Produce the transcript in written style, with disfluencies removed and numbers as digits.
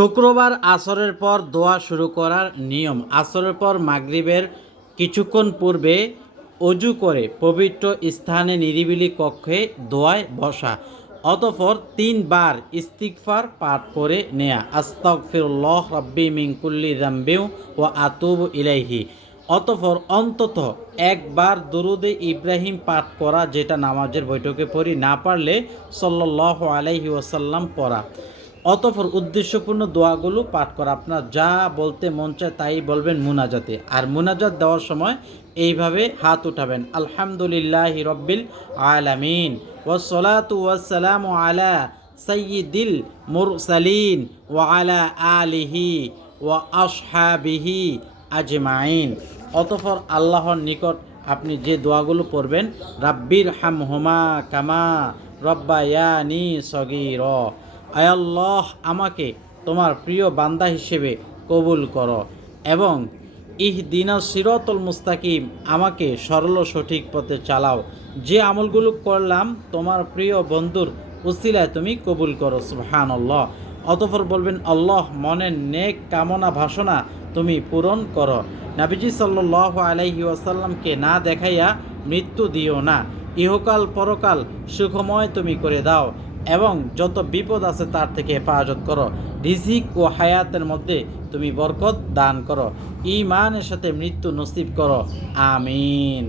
শুক্রবার আসরের পর দোয়া শুরু করার নিয়ম। আসরের পর মাগরিবের কিছুক্ষণ পূর্বে অজু করে পবিত্র স্থানে নিরিবিলি কক্ষে দোয়ায় বসা, অতঃপর ৩ বার ইস্তিগফার পাঠ করে নেয়া, আস্তাগফিরুল্লাহ রাব্বি মিন কুল্লি যামবি ওয়া আতুবু ইলাইহি। অতঃপর অন্তত একবার দুরুদে ইব্রাহিম পাঠ করা, যেটা নামাজের বৈঠকে পড়ি, না পারলে সাল্লাল্লাহু আলাইহি ওয়াসাল্লাম পড়া। অতঃপর উদ্দেশ্যপূর্ণ দোয়াগুলো পাঠ করা। আপনার যা বলতে মন চায় তাই বলবেন মুনাজাতে। আর মুনাজাত দেওয়ার সময় এইভাবে হাত উঠাবেন, আলহামদুলিল্লাহি রব্বিল আলামিন ওয়াসসালাতু ওয়াসসালামু আলা সাইয়্যিদিল মুরসালিন ওয়া আলা আলিহি ওয়া আসহাবিহি আজমাইন। অতঃপর আল্লাহর নিকট আপনি যে দোয়াগুলো পড়বেন, রাব্বির হামহুমা কামা রব্বায়ানি সগীরা, আয় আল্লাহ আমাকে তোমার প্রিয় বান্দা হিসেবে কবুল করো, এবং ইহদিনাস সিরাতাল মুস্তাকিম আমাকে সরল সঠিক পথে চালাও। যে আমলগুলো করলাম তোমার প্রিয় বন্ধুর উসিলায় তুমি কবুল করো, সুবহানাল্লাহ। অতঃপর বলবেন, আল্লাহ মনের নেক কামনা বাসনা তুমি পূরণ করো। নবীজি সাল্লাল্লাহু আলাইহি ওয়াসাল্লামকে না দেখাইয়া মৃত্যু দিও না, ইহকাল পরকাল সুখময় তুমি করে দাও, এবং যত বিপদ আছে তার থেকে হেফাজত করো। রিজিক ও হায়াতের মধ্যে তুমি বরকত দান করো। ঈমানের সাথে মৃত্যু নসিব করো, আমিন।